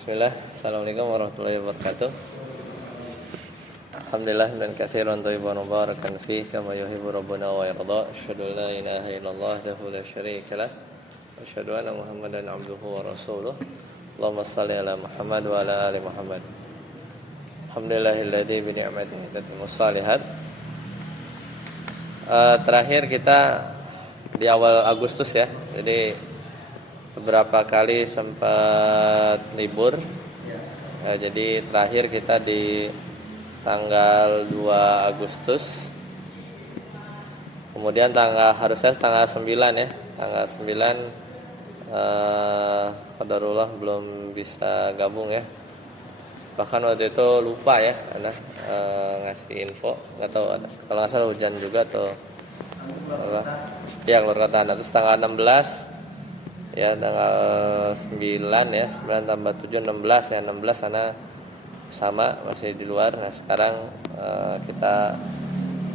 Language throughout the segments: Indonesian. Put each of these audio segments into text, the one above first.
Bismillah, Assalamualaikum warahmatullahi wabarakatuh. Alhamdulillah dan katsiran thayyiban mubarakan fihi kama yuhibbu rabbuna wa yarda. Asyhadu an la ilaha illallah wahdahu la syarika lah. Wa asyhadu anna Muhammadan abduhu wa rasuluh. Allahumma shalli ala Muhammad wa ala ali Muhammad. Alhamdulillahilladzi bi ni'matihi tatimmus shalihat. Terakhir kita di awal Agustus ya. Jadi beberapa kali sempat libur. Jadi terakhir kita di tanggal 2 Agustus. Kemudian harusnya tanggal 9 ya. Tanggal 9 qadarullah belum bisa gabung ya. Bahkan waktu itu lupa ya ngasih info, enggak tahu ada. Kalau nggak salah hujan juga atau ya keluar kota. Nah, terus tanggal 16 ya, tanggal 9 ya, 9 tambah 7 16 ya, 16 sana sama masih di luar. Nah, sekarang kita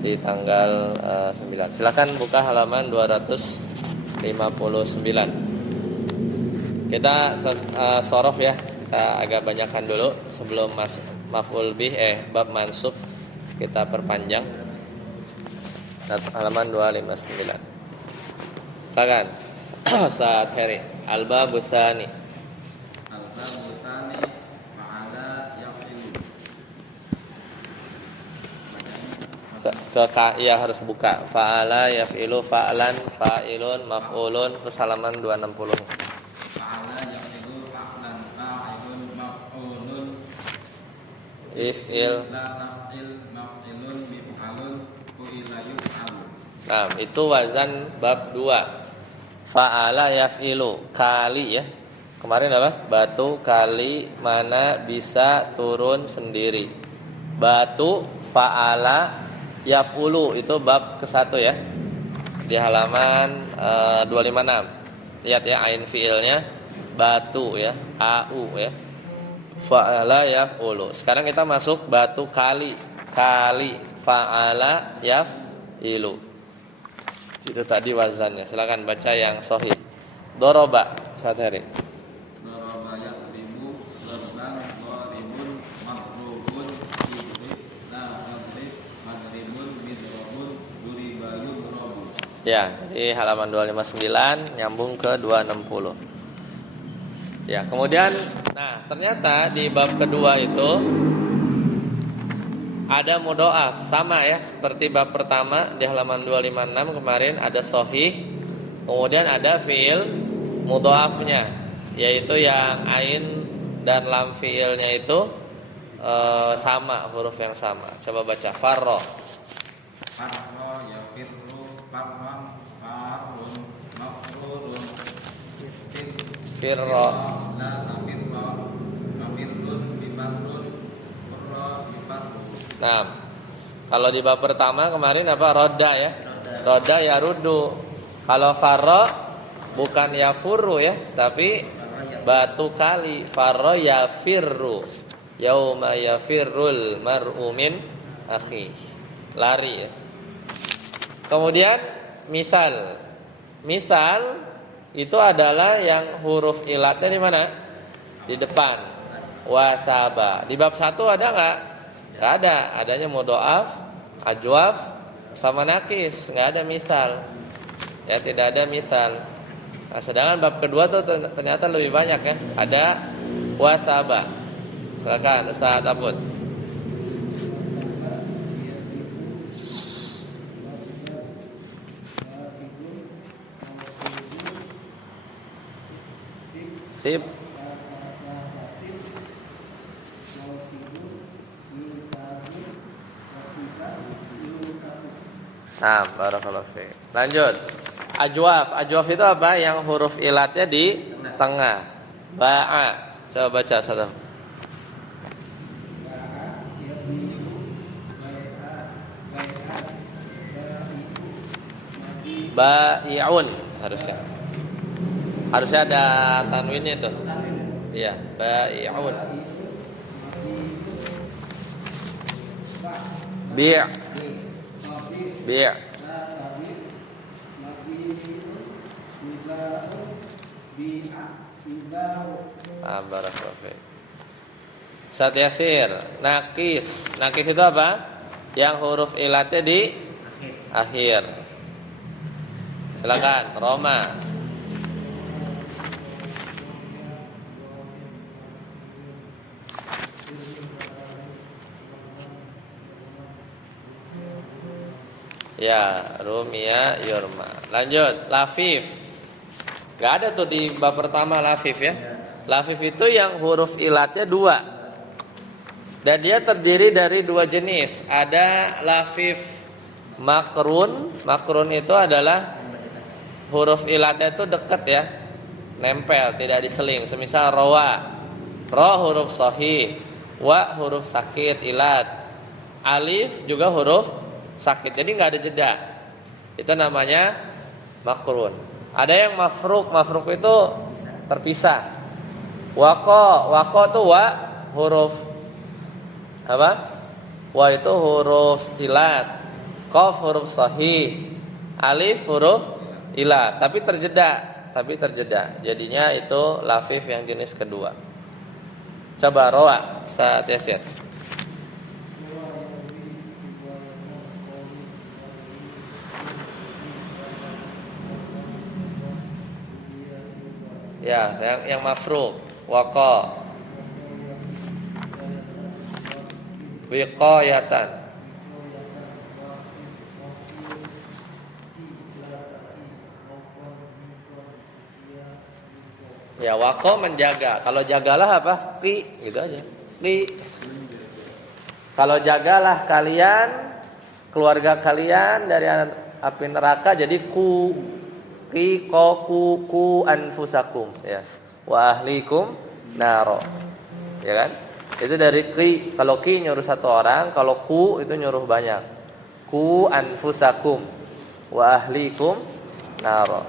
di tanggal 9. Silakan buka halaman 259. Kita sorof ya. Kita agak banyakkan dulu sebelum maf'ul bih bab mansub kita perpanjang. Halaman 259. Silakan. Saat Heri Al-Babu Tsani. Al-Babu Tsani fa'ala yafilu. Ya harus buka. Fa'ala yafilu, fa'lan, fa'ilun, maf'ulun. Terus halaman 260. Fa'ala yafilu, fa'lan, fa'ilun, maf'ulun. If'il, la taf'il, maf'ilun, mif'alun, fu'ila yuf'alu. nah itu wazan bab 2. Fa'ala yaf'ilu, kali ya. Kemarin apa? Batu kali mana bisa turun sendiri. Batu fa'ala yaf'ulu, itu bab ke-1 ya. Di halaman 256. Lihat ya, ain fi'ilnya batu ya, au ya. Fa'ala yaf'ulu. Sekarang kita masuk batu kali. Kali fa'ala yaf'ilu. Itu tadi wazannya. Silakan baca yang sahih. Doroba saat hari. Doroba yadribu, darban, dharibun, madrubun, idrib, la tadrib, madribun, midrobun, duriba yudrobu. Ya, di halaman 259 nyambung ke 260. Ya, kemudian ternyata di bab kedua itu ada mudhoaf, sama ya seperti bab pertama di halaman 256 kemarin ada sahih. Kemudian ada fiil mudhoafnya, yaitu yang ain dan lam fiilnya itu sama, huruf yang sama. Coba baca farro. Farro yafirru, farron, farun, mafrurun, Firro. la tafirro, mafirrun, bifatrun, furro, bifatrun. Nah, kalau di bab pertama kemarin apa? Roda ya. Roda ya rudu. Kalau farro bukan ya furru ya, tapi batu kali. Farro ya firru. Yauma ya firrul mar'u min akhi. Lari ya. Kemudian misal. Misal itu adalah yang huruf ilatnya di mana? Di depan. Wataba. Di bab 1 ada enggak? Nggak ada, adanya mudhoaf, ajwaf, sama nakis, nggak ada misal. Ya, tidak ada misal. Nah, sedangkan bab kedua tuh ternyata lebih banyak ya. Ada wasaba. Silakan Ustaz Abud. Sip. Nah, barakallahu fiik. Lanjut. Ajwaf. Ajwaf itu apa? Yang huruf ilatnya di tengah. Ba'a. Coba baca satu. Ba'i'un harusnya. Harusnya ada tanwinnya itu. Iya, ba'i'un. Bi'. Bi'. Barakallahu fiik. Ustaz Yasir, nakis. Nakis itu apa? Yang huruf ilatnya di akhir. Silakan, Roma. Ya, Rumia, Yurma. Lanjut, Lafif. Gak ada tuh di bab pertama Lafif ya. Lafif itu yang huruf ilatnya 2. Dan dia terdiri dari 2 jenis. Ada Lafif makrun. Makrun itu adalah huruf ilatnya itu dekat ya, nempel, tidak diseling. Semisal roa. Ro huruf sahih, wa huruf sakit ilat, alif juga huruf sakit. Jadi nggak ada jeda. Itu namanya makrun. Ada yang mafruk. Mafruk itu terpisah. Wako tuh wa huruf apa? Wa itu huruf ilat, qaf huruf sahih, alif huruf ilat, tapi terjeda. Jadinya itu lafif yang jenis kedua. Coba roa, Ustaz Yasir. Ya, yang mafruk, waqa, wiqayatan. Ya, waqo menjaga. Kalau jagalah apa? Qi, gitu aja. Qi. Kalau jagalah kalian, keluarga kalian dari api neraka, jadi ku. Qi ko ku anfusakum ya. Wa ahlikum naro. Ya kan? Itu dari qi. Kalau qi nyuruh satu orang, kalau ku itu nyuruh banyak. Ku anfusakum wa ahlikum naro.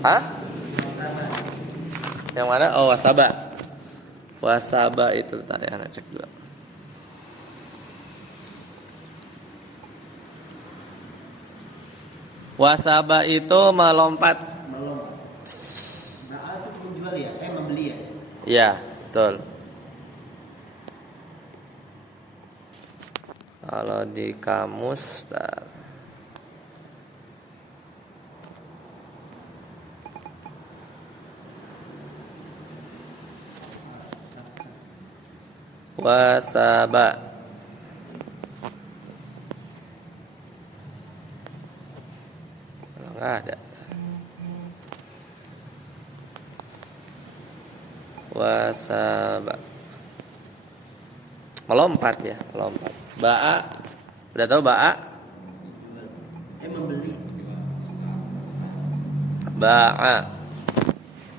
Hah? Yang mana? Oh, wasaba. Wasaba itu tadi anak cek dulu. Wasaba itu melompat. Nah, itu menjual ya? Membeli ya? Iya, betul. Kalau di kamus wasaba. Enggak ada. Wasaba. Melompat ya, melompat. Ba'a. Udah tahu ba'a? Membeli. Ba'a.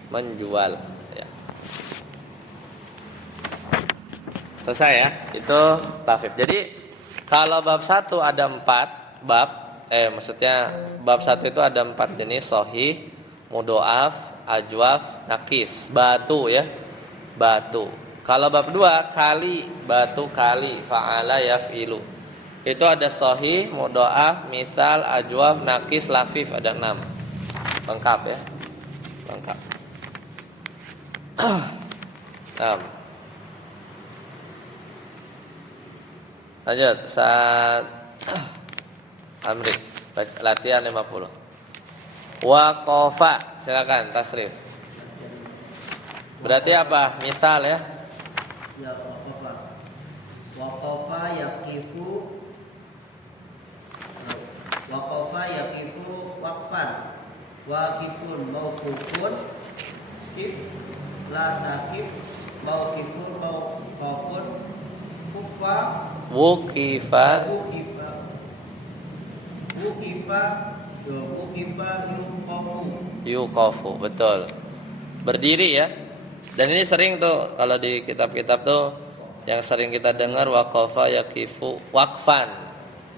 Menjual ya. Selesai ya. Itu lafif. Jadi kalau bab 1 ada 4 bab, maksudnya bab 1 itu ada 4 jenis: sahih, mudhoaf, ajwaf, nakis, batu ya. Batu. Kalau bab 2 kali, batu kali, fa'ala yaf'ilu. Itu ada sahih, mudhoaf, misal, ajwaf, nakis, lafif, ada 6. Lengkap ya. Lengkap. 6. Lanjut, saat Amri, latihan 50. Waqafa, silakan tasrif. Berarti apa? Misal ya. Ya, waqafa. Waqafa yaqifu. Waqafa yaqifu waqfan. Waqifun mauqufun. Kif la saqif. Mauqifun mauqafun. Kufa Wuqifa yuqafu, betul. Berdiri ya. Dan ini sering tuh kalau di kitab-kitab tuh yang sering kita dengar waqafa yaqifu waqfan.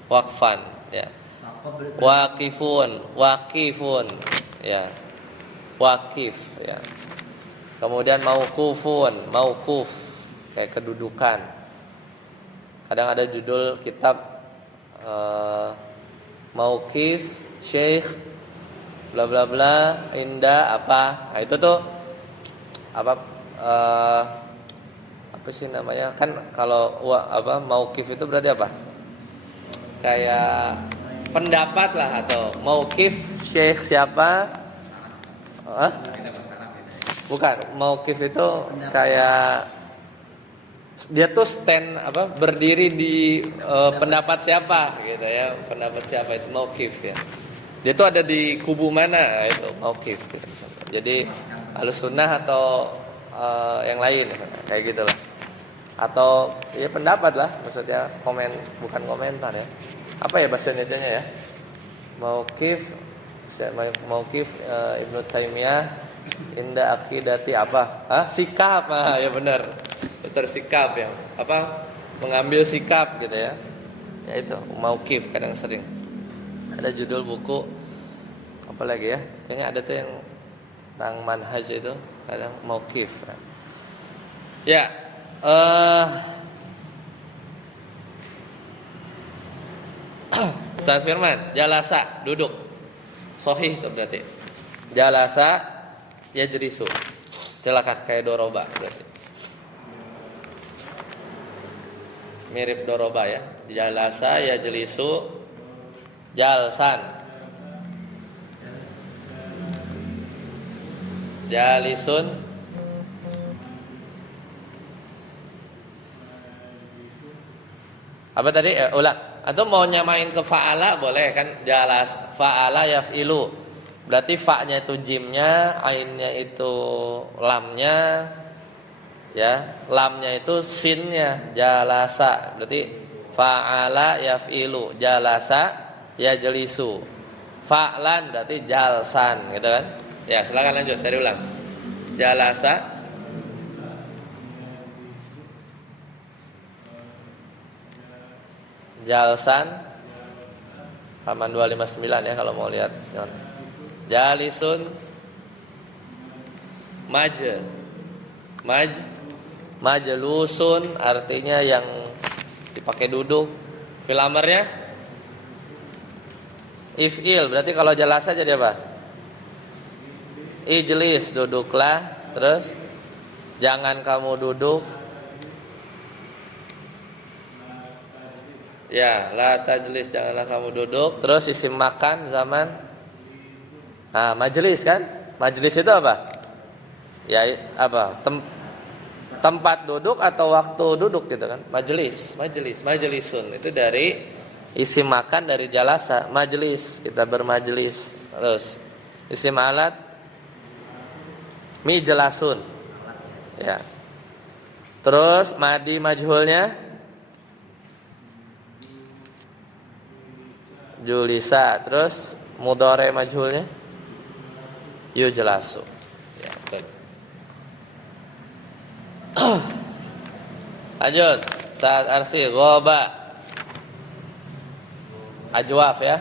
Waqfan ya. Waqifun ya. Waqif ya. Kemudian mauquf kayak kedudukan. Kadang ada judul kitab mauqif syekh bla bla bla inda apa. Nah, itu tuh apa apa sih namanya? Kan kalau mauqif itu berarti apa? Kayak pendapat lah, atau mauqif syekh siapa? Hah? Bukan, mauqif itu kayak dia tuh stand berdiri di pendapat siapa gitu ya. Pendapat siapa itu mauqif ya. Dia tuh ada di kubu mana, itu mauqif gitu. Jadi Ahlussunnah atau yang lain kayak gitulah. Atau ya pendapat lah, maksudnya bukan komentar ya. Apa ya bahasa Indonesianya ya? Mauqif Ibnu Taimiyah inda akidati apa? Sikap. Ya benar. Bersikap ya. Mengambil sikap gitu ya. Ya itu, mauqif kadang sering. Ada judul buku apa lagi ya? Kayaknya ada tuh yang tentang manhaj itu, kadang mauqif. Ya, Ustaz Firman, jalasa, duduk. Sahih itu berarti. Jalasa yajlisu. Silakan kayak doroba berarti. Mirip doroba ya. Jalasa yajlisu jalsan. Jalisun apa tadi? Ulang. Atau mau nyamain ke fa'ala boleh kan? Jalas fa'ala yaf'ilu. Berarti fa-nya itu jimnya, ainnya itu lamnya, ya, lamnya itu sinnya. Jalasa berarti fa'ala yaf'ilu, jalasa yajlisu. Fa'lan berarti jalsan, gitu kan? Ya, silakan lanjut dari ulang. Jalasa jalsan halaman 259 ya kalau mau lihat. Jalisun majlusun artinya yang dipakai duduk. Filamernya if'il berarti kalau jalasa jadi apa? Ijlis, duduklah. Terus jangan kamu duduk. Ya, la tajlis, janganlah kamu duduk. Terus isim makan zaman majelis kan? Majelis itu apa? Ya, apa? Tempat duduk atau waktu duduk gitu kan? Majelisun. Itu dari isim makan dari jalasa, majelis, kita bermajelis. Terus isim alat mijlasun. Ya. Terus madi majhulnya julisa. Terus mudhari majhulnya yujlasu. Ya, betul. Lanjut. Saat arsi ghaba. Ajwaf ya.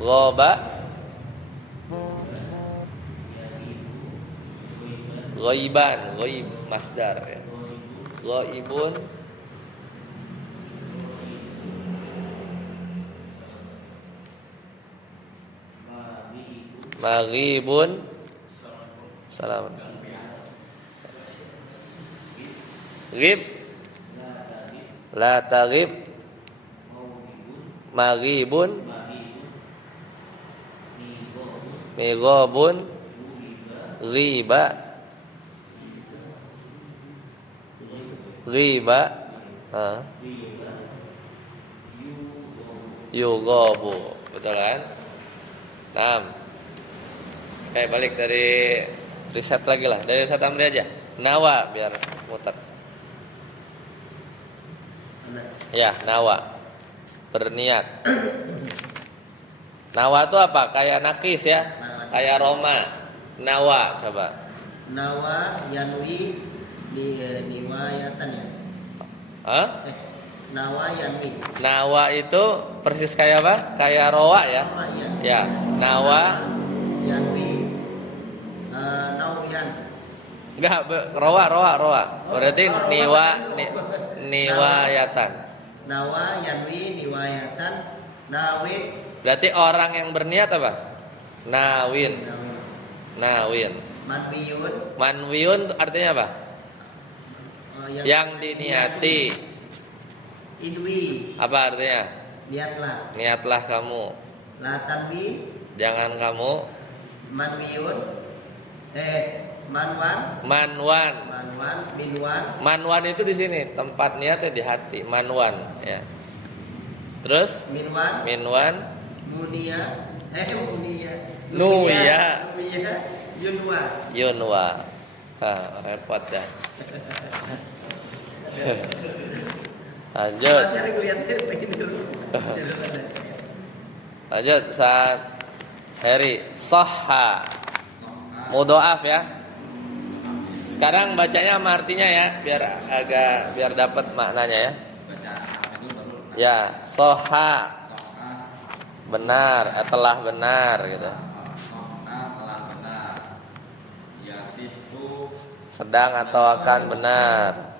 Ghaba ghaiban, ghaib masdar ya. Ghaibun maghibun salam. Ghib la taghib maghibun mighabun ghiba yughabu, betul kan? Oke, balik dari riset lagi lah. Dari riset Amri aja. Nawa biar muter. Ya, nawa. Berniat. Nawa itu apa? Kayak nakis ya. Kayak Roma. Nawa coba. Nawa yanwi niwayatan ya. Hah? Nawa yanwi. Nawa itu persis kayak apa? Kayak roa ya. Ya, nawa yanwi. Nawiyan. Enggak, roa. Berarti niwayatan. Nawa yanwi niwayatan nawin. Berarti orang yang berniat apa? Nawin. Manwiyun. Manwiyun artinya apa? Yang diniati. Inwi. Apa artinya? Niatlah. Niatlah kamu. La tanwi. Jangan kamu. Manwiyun. Manwan. Manwan. Manwan. Minwan. Manwan itu di sini tempat niatnya di hati. Manwan. Ya. Terus? Minwan. Minwan. Munia. Munia. Nuya. Nuya. Yunwa. Yunwa. Repot ya. Lanjut. Masih ada kelihatannya begini dulu. Lanjut saat Heri. Soha. Mudhoaf ya. Sekarang bacanya sama artinya ya, biar dapat maknanya ya. Baca apa dulu baru. Ya, soha Soha. benar, telah benar gitu. Soha telah benar. Yasifu. Sedang atau akan benar.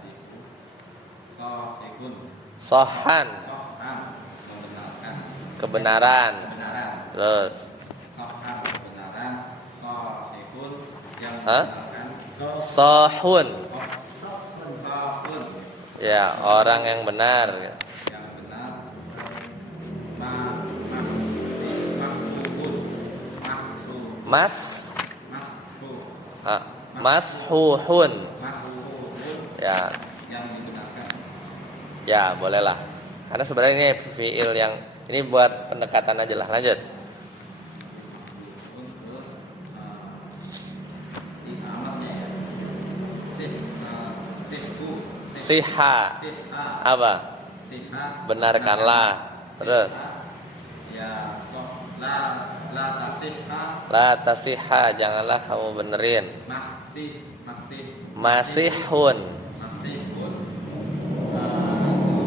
Sohikun. Sohan Sohan membenarkan. kebenaran. Kebenaran. Terus Sohan kebenaran. Sohikun yang Hah? membenarkan. sohun Sohun ya orang yang benar gitu. yang benar. Maksufun. Mas Masfu. mashuhun Masfuhun ya. yang dibenarkan. Ya, bolehlah. Karena sebenarnya ini fiil yang ini buat pendekatan aja lah. Lanjut. Terus alamatnya ya. Sihhu. Siha Sihha. apa? Sihha. Benarkanlah. Terus Ya la tasihha. la tasiha, janganlah kamu benerin. Masihun Masihun.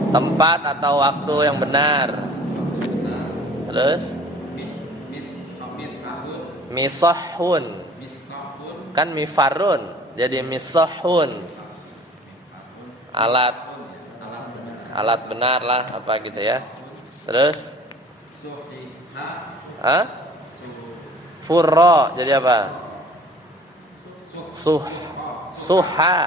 tempat atau waktu yang benar. Benar. Terus Misahun. misahun Misahun. kan mifarun jadi misahun alat Alat benar benar. lah apa gitu ya. Terus Suhiha. Hah? Furro jadi apa? Suha. Suha.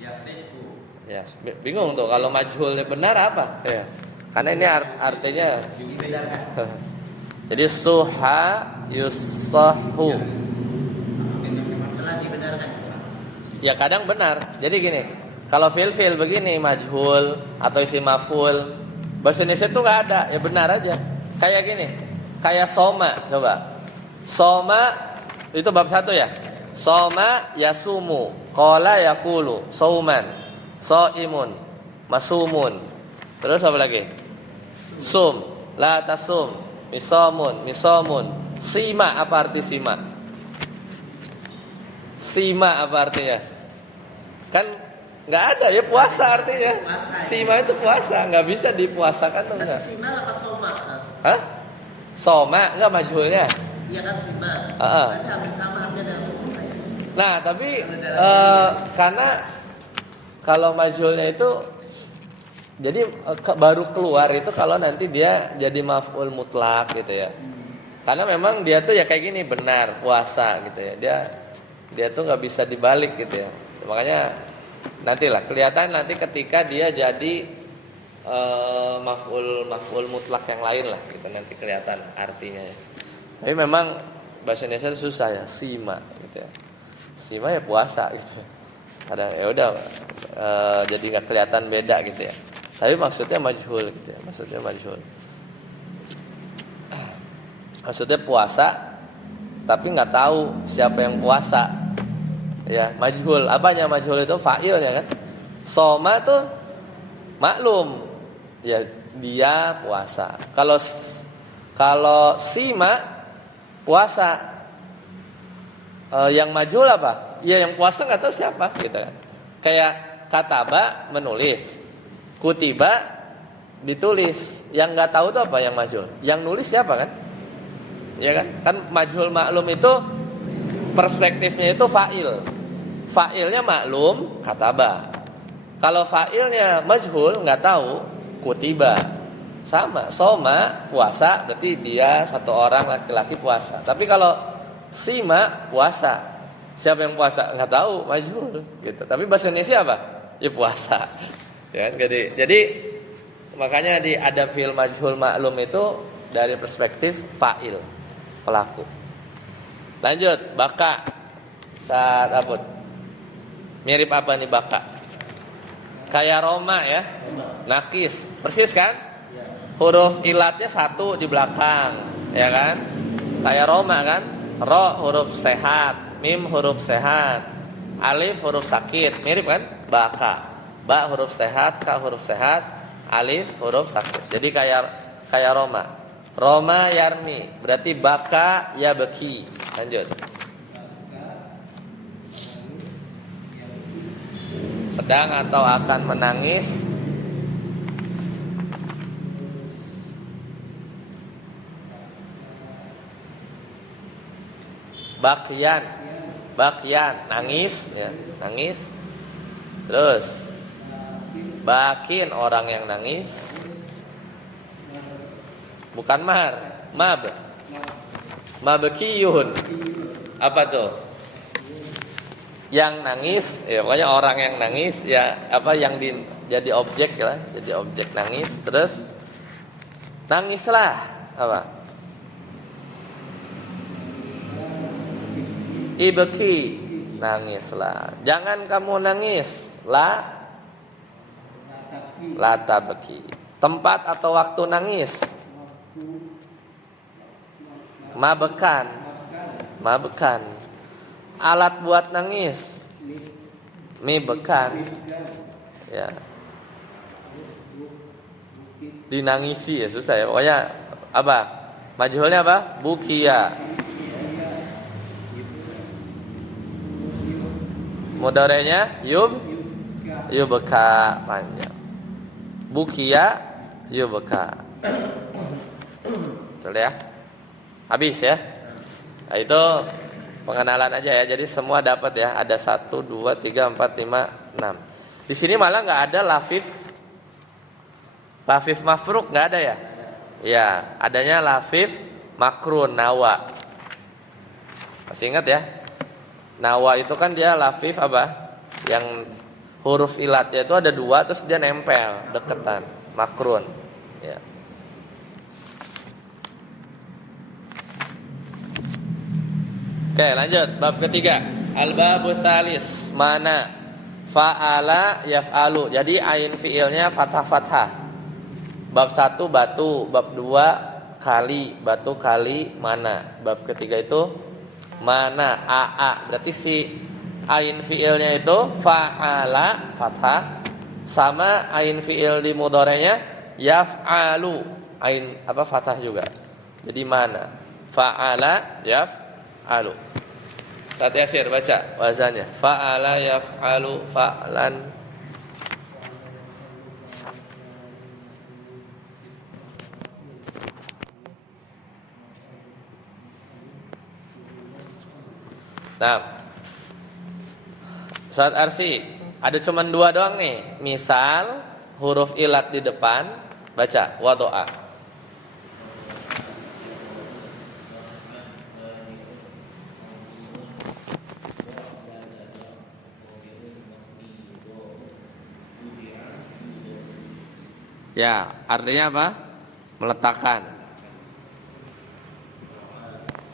Yasihu. Ya, bingung tuh kalau majhulnya benar apa? Ya. Karena ini artinya Dibedakan. jadi suha yusahu. Telah dibenarkan. Ya kadang benar. Jadi gini, kalau fil begini majhul atau isim maf'ul, bahasa Indonesia tuh nggak ada, ya benar aja. Kayak gini, kayak soma, coba. Soma itu bab 1 ya. Soma yasumu, qala yaqulu, sauman, shaimun, masumun. Terus apa lagi? Sum, la tasum, misomun. Sima, apa arti sima? Sima apa artinya? Kan nggak ada ya puasa artinya. Puasa, ya. Sima itu puasa, nggak bisa dipuasakan tuh nggak. Sima apa soma? Hah? Soma nggak majhulnya. Iya kan sima. Heeh. Berarti hampir sama artinya dengan soma ya. Nah tapi karena kalau majhulnya itu jadi baru keluar itu kalau nanti dia jadi maf'ul mutlak gitu ya. Karena memang dia tuh ya kayak gini benar puasa gitu ya. Dia tuh nggak bisa dibalik gitu ya. Makanya nantilah kelihatan nanti ketika dia jadi maf'ul mutlak yang lain lah gitu nanti kelihatan artinya ya. Tapi memang bahasa Indonesia susah ya, sima gitu ya. Sima ya puasa gitu. Kadang ya udah jadi nggak kelihatan beda gitu ya. Tapi maksudnya majhul gitu ya. Maksudnya majhul. Maksudnya puasa tapi nggak tahu siapa yang puasa. Ya, majhul. Apanya majhul itu fa'ilnya kan? Soma tuh maklum. Ya, dia puasa. Kalau sima puasa. Yang majhul apa? Ya yang puasa nggak tahu siapa gitu kan. Kayak kataba menulis. Kutiba ditulis. Yang nggak tahu tuh apa yang majhul? Yang nulis siapa kan? Ya kan? Kan majhul maklum itu perspektifnya itu fa'il. Fa'ilnya maklum kataba. Kalau fa'ilnya majhul nggak tahu kutiba. Sama, soma puasa berarti dia satu orang laki-laki puasa. Tapi kalau Sima puasa. Siapa yang puasa? Enggak tahu, majhul gitu. Tapi bahasa Indonesia apa? Ya puasa. Ya, jadi makanya di adab fi'il majhul ma'lum itu dari perspektif fa'il, pelaku. Lanjut, baka. Saat apa? Mirip apa nih baka? Kayak Roma ya. Nakis, persis kan? Huruf ilatnya satu di belakang, ya kan? Kayak Roma kan? Ro huruf sehat, mim huruf sehat, alif huruf sakit, mirip kan? Baka. Ba huruf sehat, ka huruf sehat, alif huruf sakit. Jadi kayak Roma. Roma yarmi, berarti baka ya beki. Lanjut. Sedang atau akan menangis. Bakyan nangis ya, nangis. Terus bakin orang yang nangis. Bukan mabkiyun. Apa tuh? Yang nangis, ya pokoknya orang yang nangis ya, apa yang jadi objek lah, jadi objek nangis. Terus nangislah apa? Ibeki, nangislah. Jangan kamu nangis. La tabeki. Tempat atau waktu nangis. Mabekan. Alat buat nangis. Mibekan. Ya. Dinangisi ya susah ya. Pokoknya apa? Majhulnya apa? Bukia. Mudorenya yubka panjang. Bukia yubka. Betul ya? Habis ya? Nah, itu pengenalan aja ya. Jadi semua dapat ya. Ada 1, 2, 3, 4, 5, 6. Di sini malah nggak ada lafif mafruk, nggak ada ya? Ya, adanya lafif makrun nawa. Masih ingat ya? Nawa itu kan dia lafif apa? Yang huruf ilatnya itu ada 2, terus dia nempel deketan, makrun. Ya. Oke, lanjut bab ketiga. Al-babu tsalis, mana fa'ala yaf'alu. Jadi ain fiilnya fathah. Bab 1 batu, bab 2 kali, batu kali mana. Bab ketiga itu mana aa, berarti si ain fiilnya itu fa'ala fathah sama ain fiil di mudhari'nya yaf'alu, ain apa fathah juga. Jadi mana fa'ala yaf'alu. Saat Yasir baca wazannya fa'ala yaf'alu fa'lan. Nah, Ustaz Arsi, ada cuma 2 doang nih. Misal huruf ilat di depan, baca wadoa. Ya, artinya apa? Meletakkan.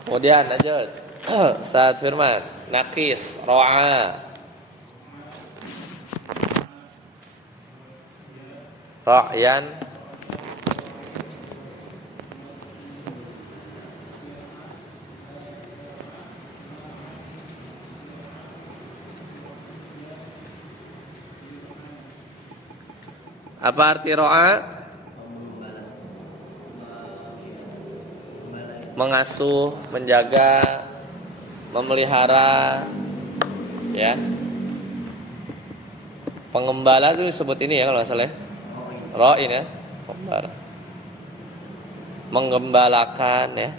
Kemudian lanjut. Ustaz Firman, nakis, ro'a, ro'yan, apa arti ro'a? Mengasuh, menjaga, memelihara, ya. Pengembala itu disebut ini ya kalau nggak salah ya. Ro'in ya, pengembala. Menggembalakan ya.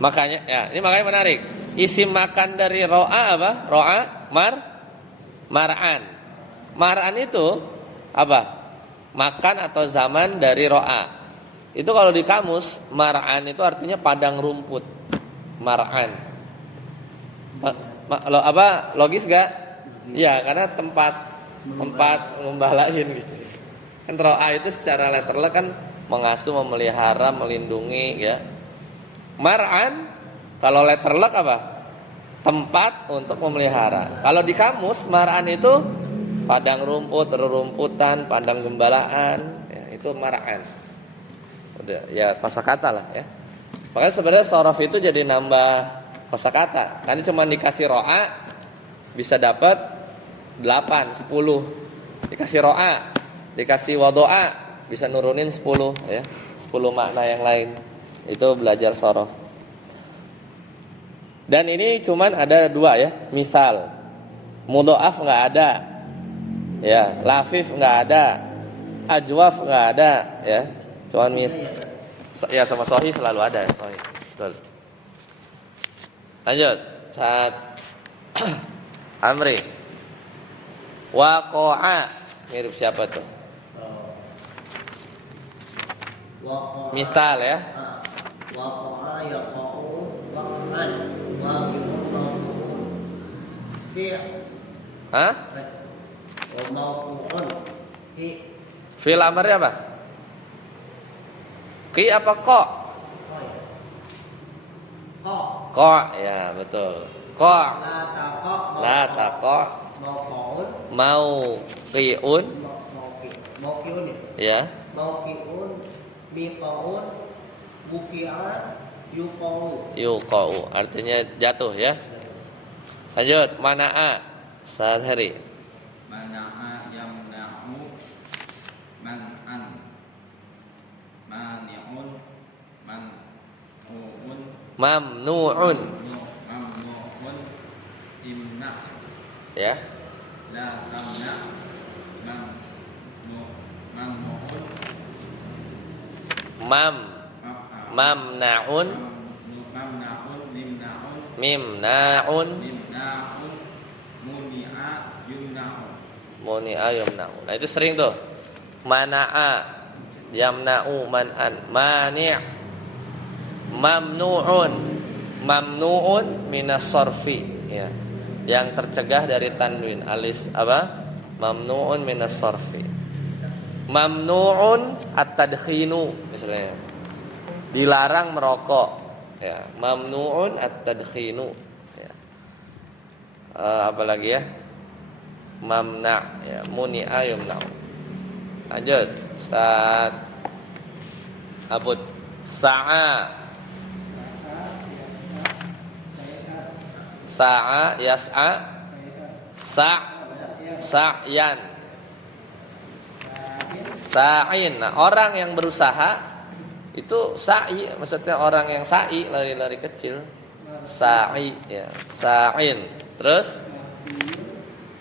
Makanya ya, ini makanya menarik. Isim makan dari ro'a apa? Ro'a mar'an. Mar'an itu apa? Makan atau zaman dari ro'a. itu kalau di kamus mar'an itu artinya padang rumput. Mar'an. Logis gak? Ya, karena tempat ngembalain gitu. Kan ro'a itu secara letternya kan mengasuh, memelihara, melindungi ya. Mar'an kalau letterlek apa? Tempat untuk memelihara. Kalau di kamus mar'an itu padang rumput, rerumputan, padang gembalaan, ya, itu mar'an. Udah, ya kosakata lah ya. Makanya sebenarnya sorof itu jadi nambah kosakata. Kan cuma dikasih ro'a bisa dapat 8, 10. Dikasih ro'a, dikasih wado'a bisa nurunin 10 ya. 10 makna yang lain. Itu belajar sorof. Dan ini cuman ada 2 ya. Misal mudhoaf enggak ada. Ya, lafif enggak ada. Ajwaf enggak ada ya. Cuman ya sama sahih selalu ada sahih. Betul. Lanjut. Saat Amri. Waqa'a mirip siapa tuh? Misal ya. Waqa'a yaqa'u waq'an waqi'un mawqu'un. Hah? Wa mawqu'un. Fi'il amarnya apa? Qi apa ko? Ko ya betul. Ko. La taqa. Mau qiun. Mauqiun Ya. Mauqiun miqaun buqi'an yuqau. Yuqau artinya jatuh ya. Lanjut mana'a saat hari. Mana'a yamna'u man'an mani'un man'u'un Mamnu'un mamnu'un imna' ya. la tamna' mamnu'un Mamna'un mamna'un limna'un Mimna'un limna'un muni'a yumna'un. Muni'a yumna'u. Nah itu sering tuh. Mana'a yamna'u man'an. Mani' mamnu'un. Mamnu'un minas sarfi ya. Yang tercegah dari tanwin alis apa? Mamnu'un minas sarfi. Mamnu'un at-tadkhinu misalnya. Dilarang merokok ya. Mamnu'un at-tadkhinu ya. Apalagi ya? Mamna' ya, muni'a yumna'u. Lanjut. Ustaz Abud. Sa'a yas'a sa'yan sa'in. Nah, orang yang berusaha itu sa'i, maksudnya orang yang sa'i, lari-lari kecil. Sa'i ya, sa'in. Terus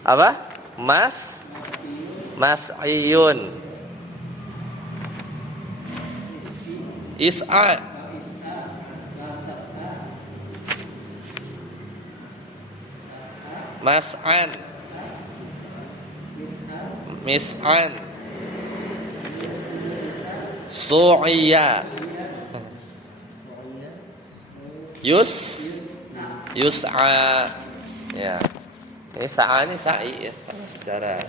apa? Mas'iyun. Is'a. Mas'an. Mis'an. Su'iyya. Yus'a. Ya. Ini sa'a ini sa'i ya, secara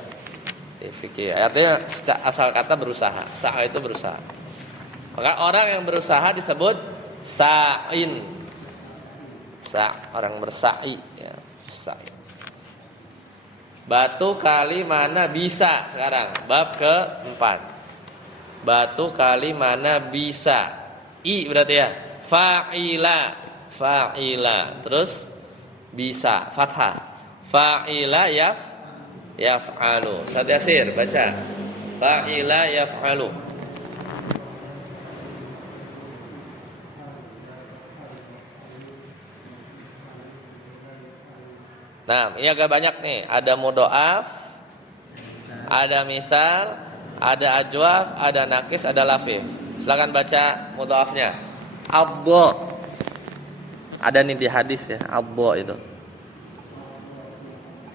fikih. Artinya asal kata berusaha. Sa'a itu berusaha. Maka orang yang berusaha disebut sa'in. Orang bersa'i ya, sa'i. Batu kali mana bisa sekarang? Bab ke-4. Batu kali mana bisa? I berarti ya. Fa'ila. Terus bisa fathah. Fa'ila yaf'alu. Ustaz Yasir baca. Fa'ila yaf'alu. Nah, ini agak banyak nih. Ada mudhoaf, ada misal, ada ajwaf, ada nakis, ada lafif. Silakan baca mudhoafnya. Adha. Ada nih di hadis ya, adha itu.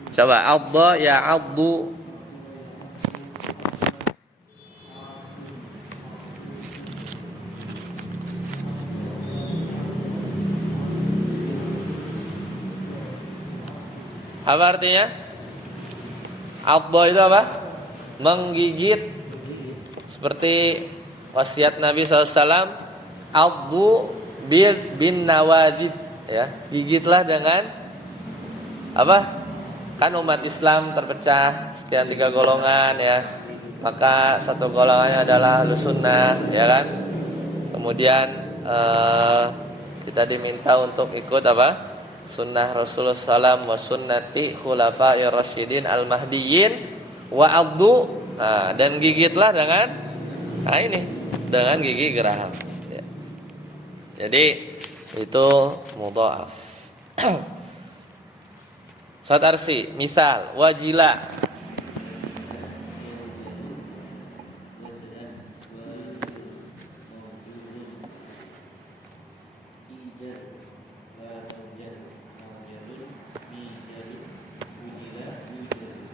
Coba adha ya adhu. Apa artinya? Addo itu apa? Menggigit. Seperti wasiat Nabi SAW, addu bin nawadid, ya, gigitlah dengan apa? Kan umat Islam terpecah sekian 3 golongan, ya. Maka satu golongannya adalah Ahlus Sunnah, ya kan? Kemudian kita diminta untuk ikut apa? Sunnah Rasulullah SAW wa sunnati khulafa'ir rasyidin al-mahdiyyin wa addu, dan gigitlah dengan ini, dengan gigi geraham, ya. Jadi itu mudha'af. Surat Arsi, misal wajila.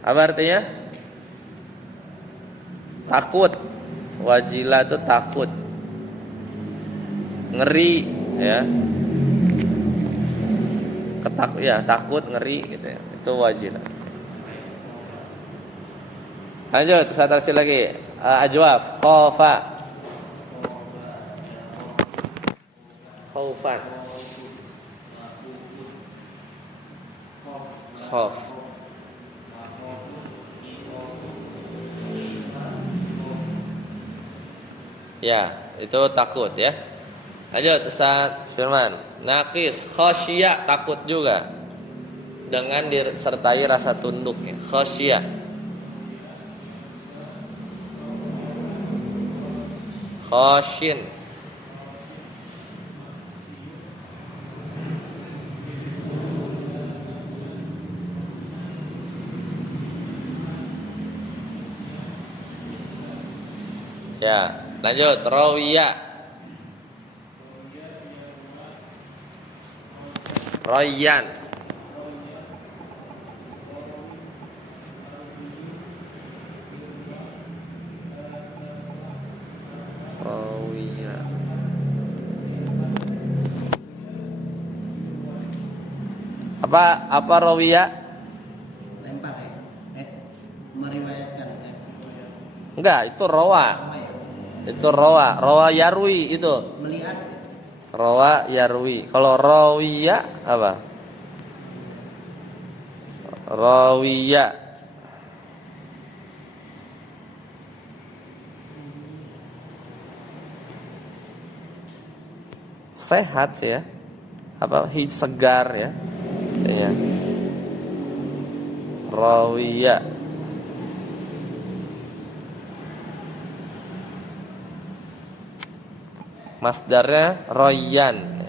Apa artinya? Takut. Wajila itu takut, ngeri, ya. Takut, ngeri gitu ya. Itu wajila. Lanjut, satu lagi. Ajwaf, khofa. Khaufan. Khauf. Ya, itu takut, ya. Lanjut Ustaz Firman. Naqis, khasyia, takut juga, dengan disertai rasa tunduk, ya. Khasyia. Khasyin. Ya, lanjut rawiya. Rayyan. Rawiya. Apa rawiya? Lempar ya. Meriwayatkan ya. Enggak, itu rawa. Itu rawa yarwi itu. Melihat. Rawa yarwi. Kalau rawiya apa? Rawiya. Sehat sih, ya. Apa segar, ya. Kayaknya. Rawiya. Masdarnya royan.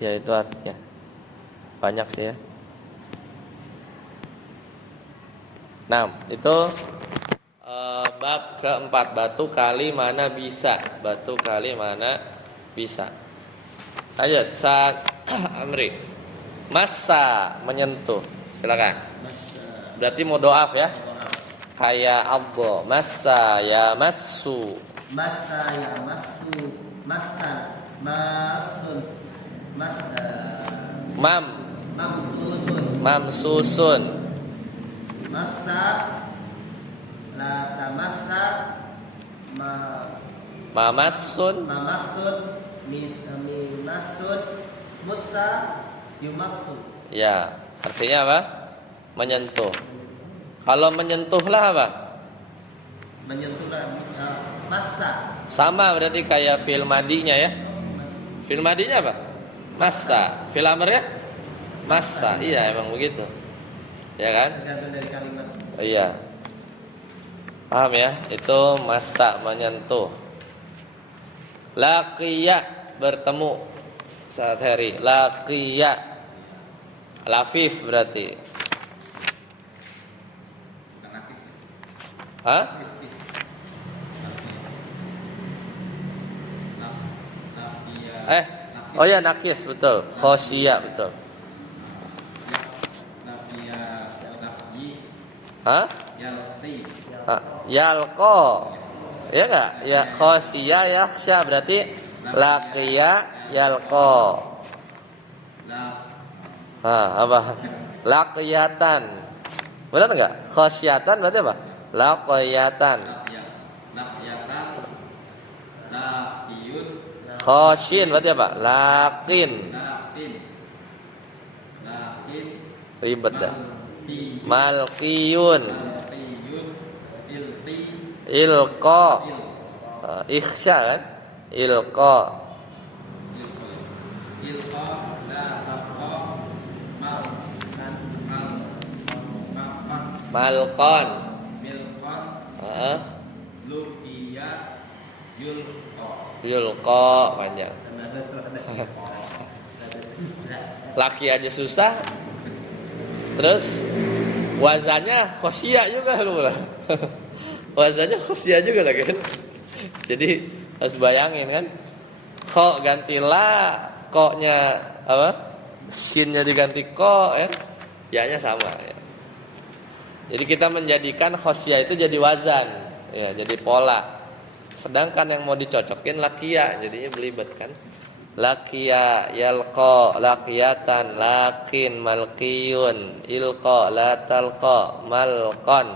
Ya, itu artinya banyak sih, ya. Nah, itu bab keempat, batu kali mana bisa. Batu kali mana bisa. Lanjut, saat Amri. Massa, menyentuh. Silakan. Berarti mudha'af, ya. Kayak abdo, massa ya massu. Massa ya massu. Massan. Massun. Mamsusun. Massa. La tamassa. Mamassun. Mimassun. Musa. Yumassu. Ya, artinya apa? Menyentuh. Kalau menyentuhlah apa? Menyentuhlah bisa massa. Sama berarti kayak fi'il madinya, ya. Fi'il madinya apa? Massa. Fi'il amrnya? Massa. Iya, emang begitu. Ya kan? Tergantung dari kalimat. Oh, iya. Paham, ya? Itu massa, menyentuh. Laqiya, bertemu. Saat hari. Laqiya. Lafif berarti. Hah? Oh ya, nakis, betul. Khosiyah, betul. Hah? Yalqo. Ya enggak? Ya khosiyah, yakhsha berarti Laqiya yalqa. Apa? Laqiyatan. Benar enggak? Khasyatan berarti apa? Laqiyatan. Laqiyatan. Laqiyun. Khasyin berarti apa? Laqin. Laqin. Ribet dah. Malqiyun. Ilqa. Ikhsya kan? Ilqa. Ilqa la taqa mal Malqan. milqan luqiya yulqa. Yulqa panjang. Laki aja susah. Terus wazannya khosya juga lu lah. Wazannya khosya juga lagi kan. Jadi harus bayangin kan. Kho ganti la, ko-nya apa? Shin-nya diganti ko ya. Ya-nya sama ya. Jadi kita menjadikan khosya itu jadi wazan, ya, jadi pola. Sedangkan yang mau dicocokin lakia, jadinya belibet kan. Lakia yalqa, laqiyatan, lakin, malqiyun, ilqa, la talqa, malqan,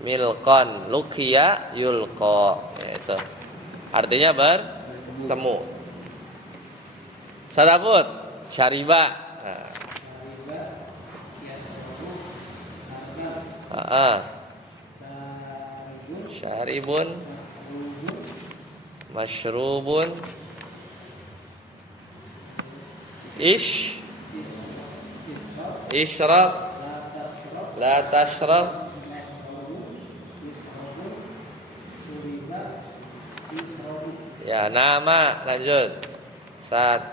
milqan, luqiya, yulqa. Ya, itu. Artinya bertemu. Sarabut, syariba. Syaribun, masyrubun, ishrab, la tashrab, ya nama, lanjut. Saat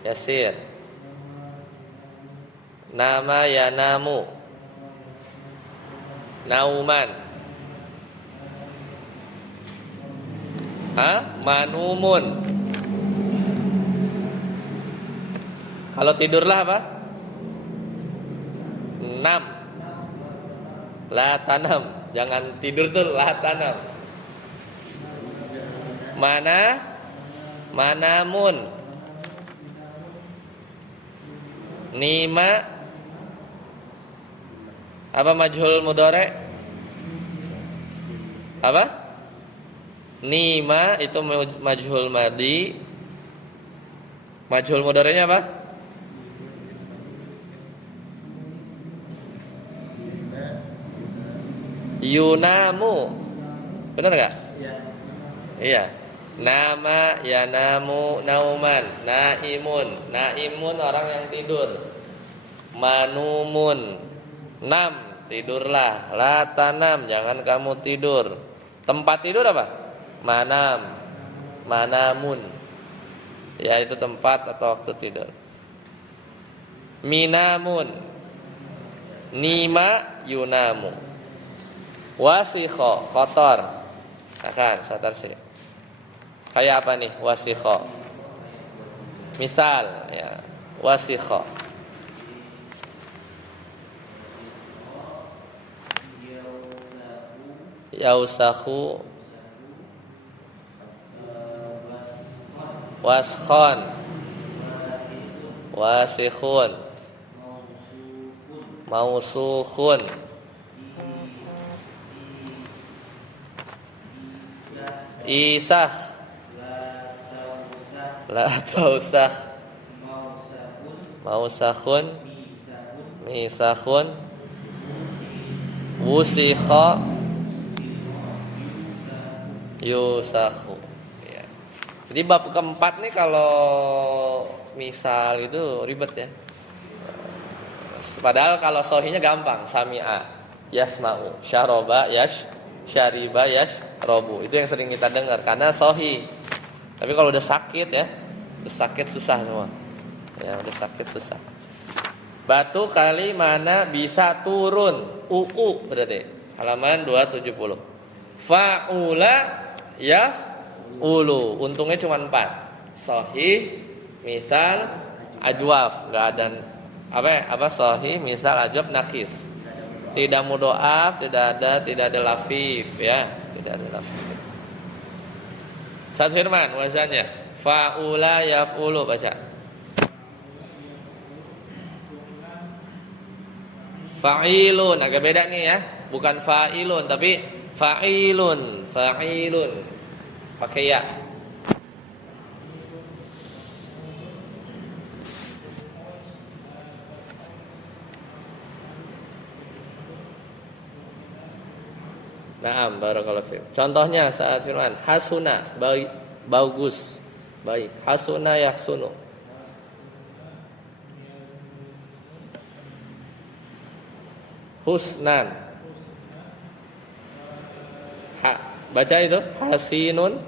Yasir, nama yanamu, nauman, manumun. Kalau tidurlah apa? Nam. La tanam. Jangan tidur tuh la tanam. Manamun. Nima. Apa majhul mudhari'? Apa? Nima itu majhul madi. Majhul mudhari'nya apa? Yunamu. Benar enggak? Iya. Iya. Nama yanamu nauman, naimun. Naimun orang yang tidur. Manumun. Nam, tidurlah. La tanam, jangan kamu tidur. Tempat tidur apa? Manam. Manamun. Ya, itu tempat atau waktu tidur. Minamun. Nima yunamu. Wasikho, kotor. Akan, satar sih. Kayak apa nih wasikho? Misal, ya, wasikho. Yausahu, waskhon, wasikhun, mausukhun, isah, la tausah, mausakhun, misakhun, wusikha, yusahu. Ya. Jadi bab keempat nih kalau misal itu ribet ya. Padahal kalau sohinya gampang, sami'a, yasma'u, syaroba, syariba, robu. Itu yang sering kita dengar karena sohi. Tapi kalau udah sakit ya, udah sakit susah semua. Ya, udah sakit susah. Batu kali mana bisa turun? Berarti halaman 270. Fa'ula ya ulu. Untungnya cuma 4. Sahih, misal, ajwaf. Enggak ada apa sahih, misal, ajwaf, nakis. Tidak mudhoaf, tidak ada lafif ya, tidak ada lafif. Satu firman wazannya Fa'ula yaf'ulu baca. Fa'ilun agak beda nih ya. Bukan fa'ilun tapi fa'ilun. Fa'ilun. Pakai ya. Naam, barakallahu fiik. Contohnya saat firman hasuna, baik, bagus, baik. Hasuna yahsunu. Husnan. Baca itu hasinun.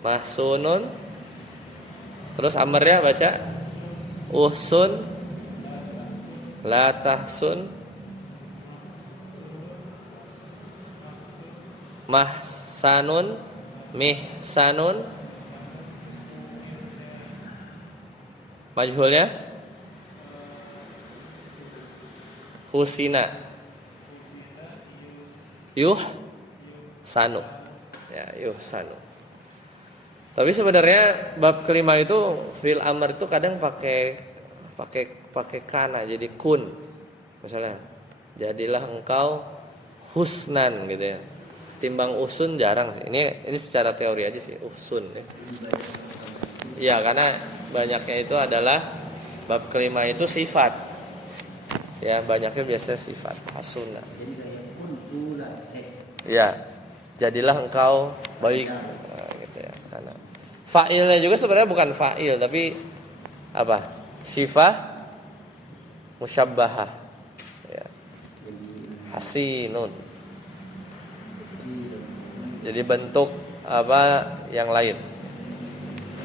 Mahsunun. Terus amarnya baca uhsun. La tahsun. Mahsanun. Mihsanun. Majhulnya husina. Sanu. Ya, sanu. Tapi sebenarnya bab kelima itu fil amr itu kadang pakai kana jadi kun. Misalnya jadilah engkau husnan gitu ya. Timbang usun jarang sih. Ini secara teori aja sih usun ya. Iya, karena banyaknya itu adalah bab kelima itu sifat. Ya, banyaknya biasanya sifat hasuna. Jadi kayak kuntulan. Ya, jadilah engkau baik. Nah, gitu ya. Karena fa'ilnya juga sebenarnya bukan fa'il tapi apa? Sifah musyabbahah. Ya. Hasinun. Jadi bentuk apa yang lain.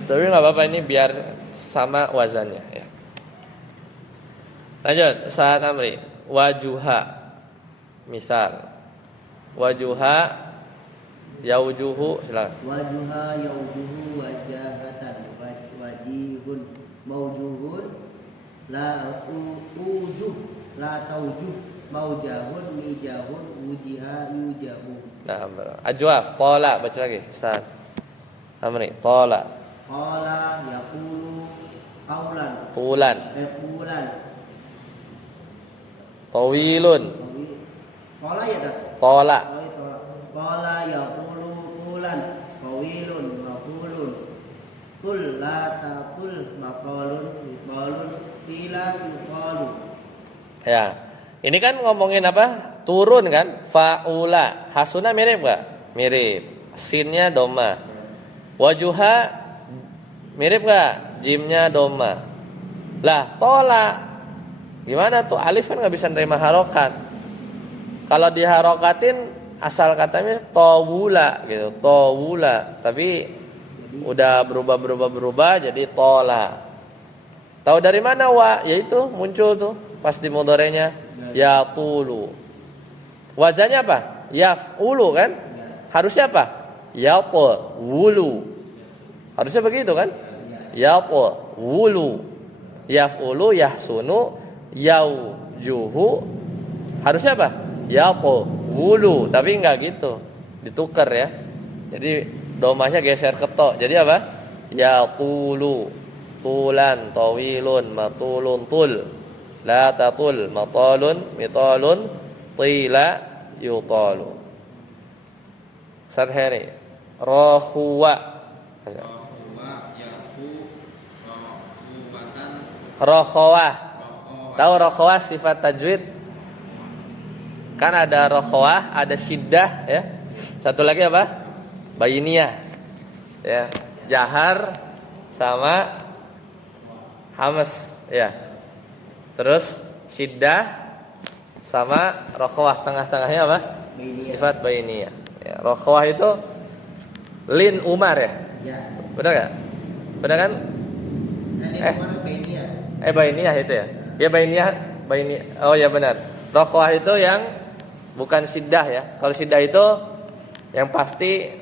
Tapi nggak apa-apa, ini biar sama wazannya ya. Lanjut saat amri wajuha. Misal wajuha yaujuhu, silakan. Wajuha yaujuhu wajahatan wajihun maujuhun la ujuh la taujuh maujahun mijahun wujiha yujahu. Nah, ajwaf tola baca lagi saat amri tola. Qala yaqulu qaulan. Tulan. Qulan. Tawilun. Qala ya tak? Tola. Qala yaqulu qulan. Tawilun maqulun. Qul la taqul maqalun maqalun ila yuqalu. Ya. Ini kan ngomongin apa? Turun kan? Faula. Hasuna mirip gak? Mirip. Sinnya doma. Wajuha mirip gak? Jimnya doma. Lah, tola. Gimana tuh? Alif kan gak bisa nerima harokat. Kalau diharokatin asal katanya tawula gitu. Tawula. Tapi udah berubah jadi tola. Tahu dari mana wa? Yaitu muncul tuh pas di mudhari'nya ya tulu. Wazannya apa? Yaf'ulu kan? Harusnya apa? Yaqulu. Harusnya begitu kan? Yaqulu. Yaf'ulu yahsunu yaujuhu. Harusnya apa? Yaqulu. Tapi enggak gitu. Ditukar ya. Jadi domahnya geser ke to. Jadi apa? Yaqulu. Tulan, tawilun, matulun, tul. La tatul, matalun, mitalun, tila, yutalu. Sathari. Rohuwa. Rokhawah. Tahu rokhawah sifat tajwid? Kan ada rokhawah, ada syiddah ya. Satu lagi apa? Bayiniyah. Ya, jahar sama hamas ya. Terus syiddah sama rokhawah, tengah-tengahnya apa? Sifat bayiniyah. Ya, rokhawah itu lin umar ya. Ya. Benar enggak? Benar kan? Bayiniyah itu ya. Ya bayiniyah. Oh ya benar. Rokhawah itu yang bukan syiddah ya. Kalau syiddah itu yang pasti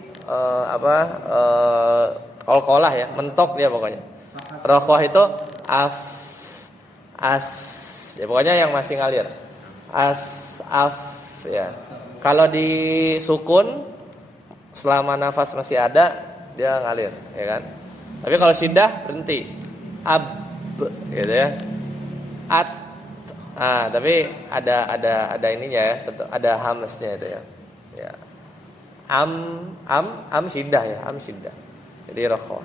qalqalah ya, mentok dia pokoknya. Rokhawah itu as ya pokoknya yang masih ngalir. ya. Kalau di sukun selama nafas masih ada dia ngalir, ya kan? Tapi kalau syiddah berhenti. Ab gitu ya. At. Tapi ada ininya ya, tetap ada hamsnya itu ya. Ya. Am syiddah ya, am syiddah. Jadi rokhwa.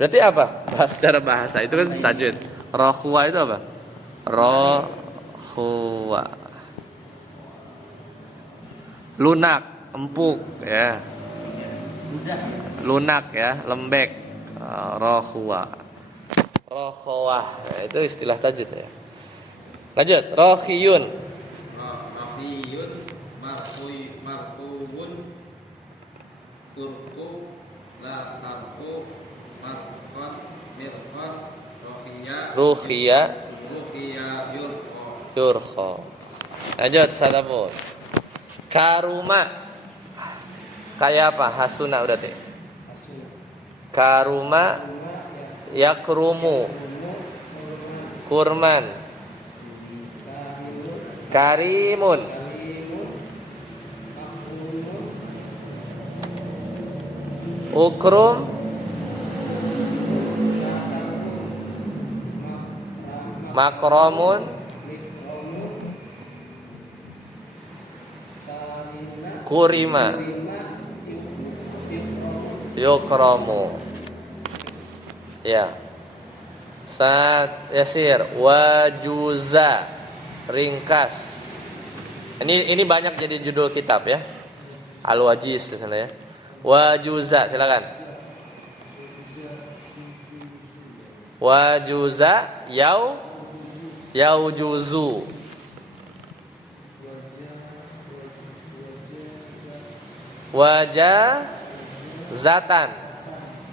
Berarti apa? Secara bahasa itu kan tajwid. Rokhwa itu apa? Rokhwa. Lunak, empuk ya. Lunak ya, lembek. Rokhwa. Rokhwa, ya, itu istilah tajwid ya. Lanjut, rokhiyun. Rokhiyun marfuun kurku la tarfu marfan mirfan Rukhiya yurqa. yurkha. Lanjut, Sadapun. Karuma. Kayak apa? Hasuna berarti. Karuma yakrumu. Kurman. Karimun. Ukrum. Makramun. Kurima. Yukramu. Ya. Sat yasir wajuza, ringkas. Ini banyak jadi judul kitab ya. Al-Wajiz di sana ya. Wajuza, silakan. Wajuza yaujuzu. Wajazatan.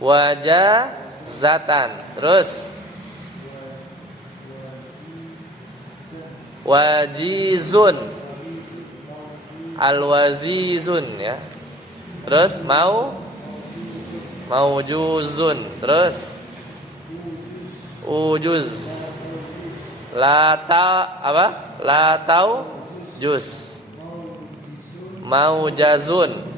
Wajazatan. Terus wajizun. Al-wazizun ya. Terus maujuzun. Terus ujuz. La tau juz. Maujazun.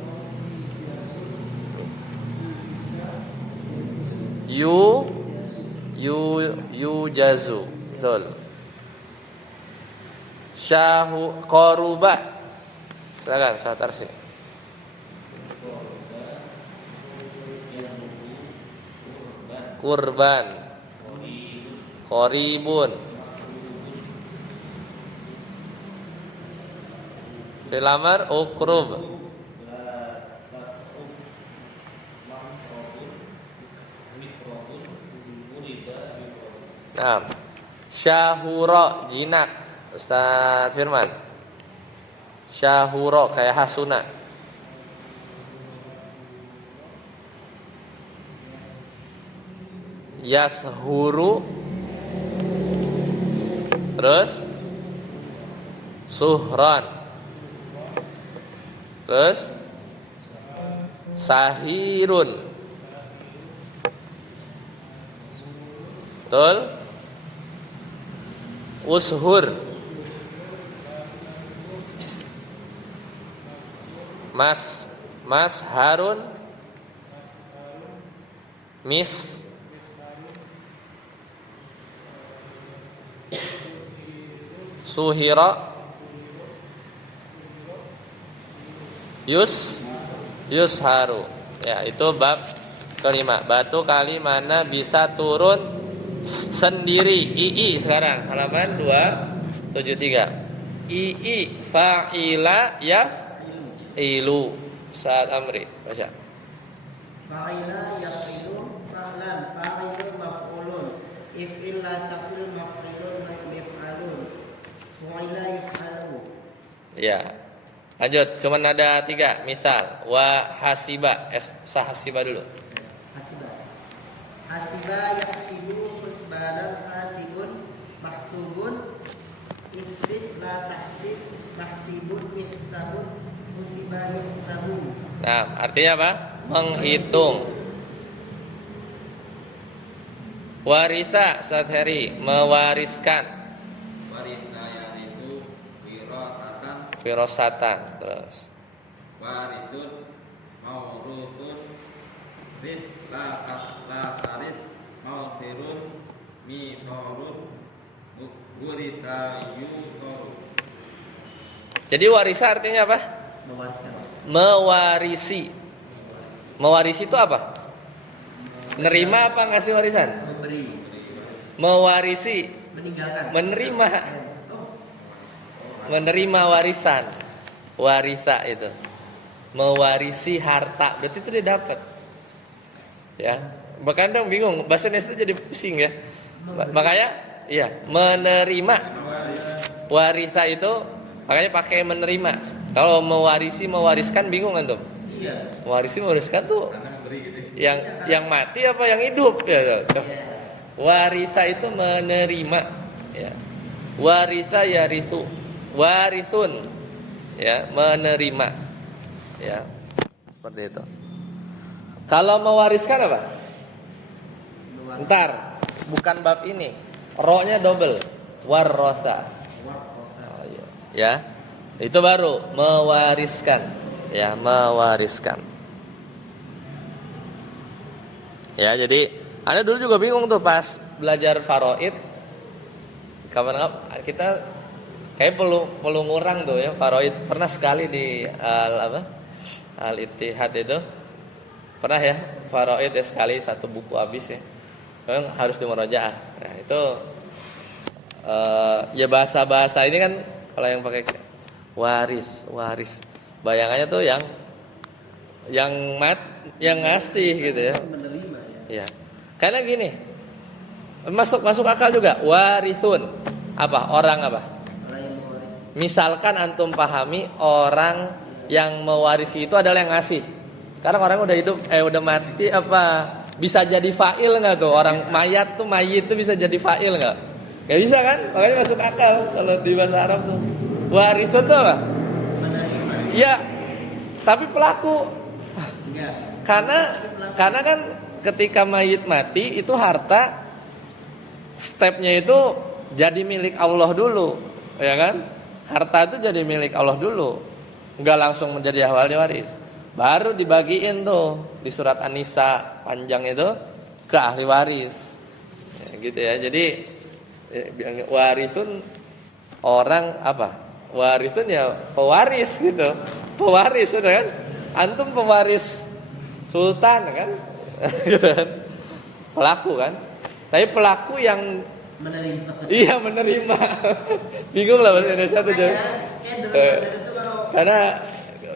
Yujazu. Betul. Syahu qaruba. Silakan Syah Tarsi. Kurban. Qaribun. Filamar ukrub. Nah, syahura jinak. Ustaz Firman. Syahura kayak hasuna. Yashuru. Terus suhran. Terus sahirun. Betul? Ushur. Mas Harun. Miss Suhira. Yusharu. Ya, itu bab kelima. Batu kali mana bisa turun sendiri. II sekarang halaman 273. II fa'ila ya ilu. Saat amri baca. Fa'ila yafilu fa'lan fa'ilun maf'ulun if'il la taf'il maf'ilun maf'alun fa'ila yaf'alu. Ya. Lanjut, cuman ada 3 misal. Wa hasiba. Sahasiba dulu. Hasiba yahsibu husbanan hasibun mahsubun ihsib la tahsib mahsibun ihsabun musiba yuhsabu. Nah, artinya apa? Menghitung. Warisa satheri, mewariskan. Warita yaitu wirasatan firasatan. Terus Waridun mauruthun rith la tarith mauthirun mitorun gurita yutoru. jadi warisa artinya apa? Mewariskan. Mewarisi. Mewarisi itu apa? Nerima apa ngasih warisan? Memberi. Mewarisi, Meninggalkan. menerima. Oh. Menerima warisan. Warisa itu. Mewarisi harta. Berarti itu dia dapat. Ya. Kadang bingung, bahasa Indonesia itu jadi pusing ya. Makanya iya, menerima. Warisa itu makanya pakai menerima. Kalau mewariskan bingung antum. Iya. Mewariskan tuh Sana memberi gitu. yang mati apa yang hidup ya. Warisa itu menerima ya. Warisa yarithu. Warithun ya, menerima. Ya. Seperti itu. Kalau mewariskan apa? Ntar, bukan bab ini. Ro-nya double. Warrotha. Oh, iya. Ya. Itu baru mewariskan. Ya, mewariskan. Ya, jadi Anda dulu juga bingung tuh pas belajar faraid. Kapan kita kayak perlu ngurang tuh ya faraid. Pernah sekali di Al-Ittihad itu. Pernah ya faraid ya sekali satu buku habis ya. Memang harus dimurajaah. Nah, itu ya bahasa-bahasa ini kan kalau yang pakai waris. Bayangannya tuh yang ngasih gitu ya. Menerima ya. Ya. Karena gini. Masuk akal juga. Warithun. Apa? Orang apa? Orang yang mewaris. Misalkan antum pahami orang yang mewarisi itu adalah yang ngasih. Sekarang orang udah hidup udah mati apa bisa jadi fa'il enggak tuh? Orang mayit tuh bisa jadi fa'il enggak? Enggak bisa kan? Makanya masuk akal kalau di bahasa Arab tuh. Warithun tuh apa? Menerima. Iya. Tapi pelaku. Enggak. Karena kan ketika mayit mati itu harta stepnya itu jadi milik Allah dulu, ya kan? Harta itu jadi milik Allah dulu, nggak langsung menjadi ahli waris. Baru dibagiin tuh di surat An-Nisa panjang itu ke ahli waris, ya, gitu ya. Jadi warisun orang apa? Warisun ya pewaris gitu, pewaris sudah kan? Antum pewaris sultan kan? Gitu kan? Pelaku kan? Tapi pelaku yang Menerima. iya menerima. Bingung lah bahasa Indonesia tuh jadi. Karena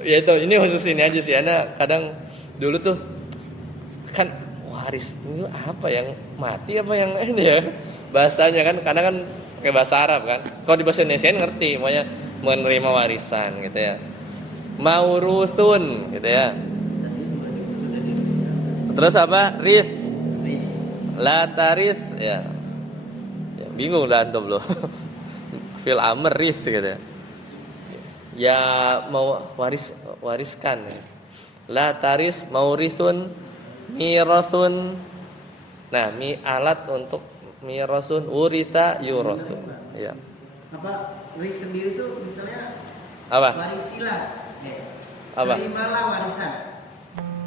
ya itu ini khusus ini aja sih. Karena kadang dulu tuh kan waris itu apa yang mati apa yang ini ya bahasanya kan kadang kan kayak bahasa Arab kan. Kalau di bahasa Indonesia ngerti maunya menerima warisan gitu ya. Mauruthun gitu ya. Terus apa? Rith. La tarith ya. Bingung lah antum loh. Fil amr rith gitu ya. Ya mau wariskan. La taris maurithun mirathun. Nah, alat untuk mirathun urita yurathun. Ya. Apa waris sendiri tuh misalnya Apa? warisilah. Apa? Terimalah warisan.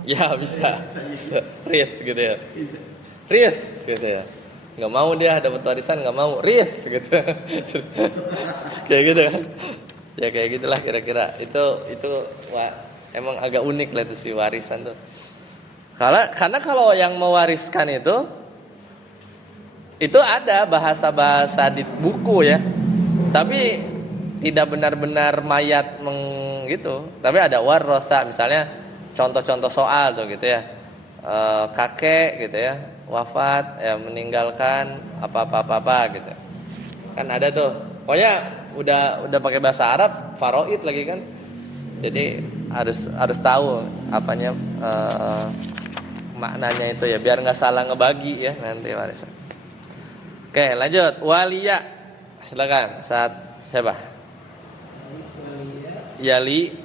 Ya bisa. Rith gitu ya. Rith gitu ya. Nggak mau dia dapat warisan nggak mau rith gitu. Kayak gitu kan. Ya kayak gitulah kira-kira. Itu emang agak unik lah itu si warisan tuh. Karena kalau yang mewariskan itu ada bahasa-bahasa di buku ya. Tapi tidak benar-benar mayat gitu. Tapi ada warrosa misalnya contoh-contoh soal tuh gitu ya. Kakek gitu ya wafat ya meninggalkan apa gitu kan ada tuh pokoknya udah pakai bahasa Arab faraid lagi kan jadi harus tahu apanya maknanya itu ya biar nggak salah ngebagi ya nanti warisan. Oke lanjut waliya silakan saat siapa yali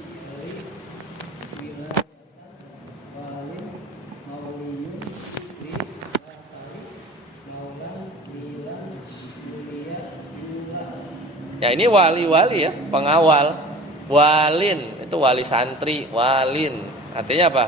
ya ini wali-wali ya, pengawal. Walin itu wali santri, walin. Artinya apa?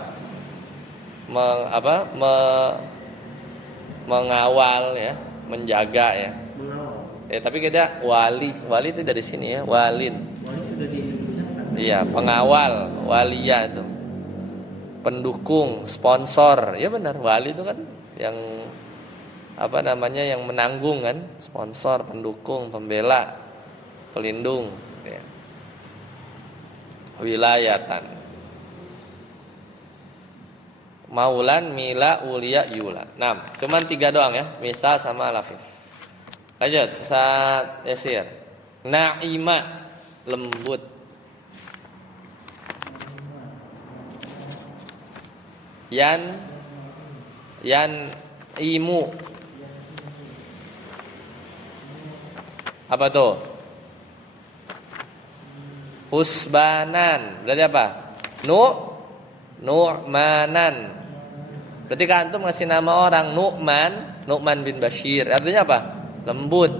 Mengawal ya, menjaga ya. Mengawal. Tapi kita wali itu dari sini ya, walin. Wali sudah di Indonesia kan? Iya, pengawal, walia itu. Pendukung, sponsor. Ya benar, wali itu kan yang yang menanggung kan, sponsor, pendukung, pembela, pelindung ya. Wilayatan. Maulan, mila, ulia, yula. 6. Cuman 3 doang ya, misal sama lafif. Lanjut, saat yasir. Naima, lembut. Yan imu. Apa tuh? Husbanan. Berarti apa? Nu'manan. Berarti kan antum ngasih nama orang Nu'man bin Bashir. Artinya apa? Lembut.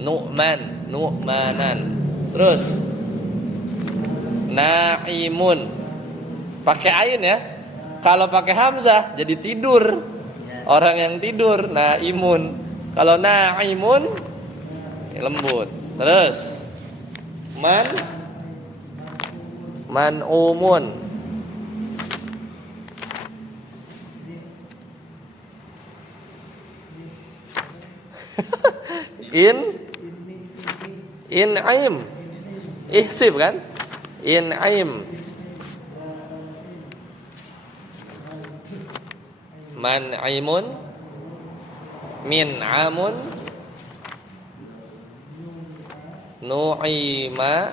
Nu'manan. Terus Naimun. Pakai ain ya. Kalau pakai hamzah jadi tidur. Orang yang tidur naimun. Kalau naimun lembut. Terus manumun. In'im. Ihsib kan? In'im. Man'imun. Min'amun. Nu'ima.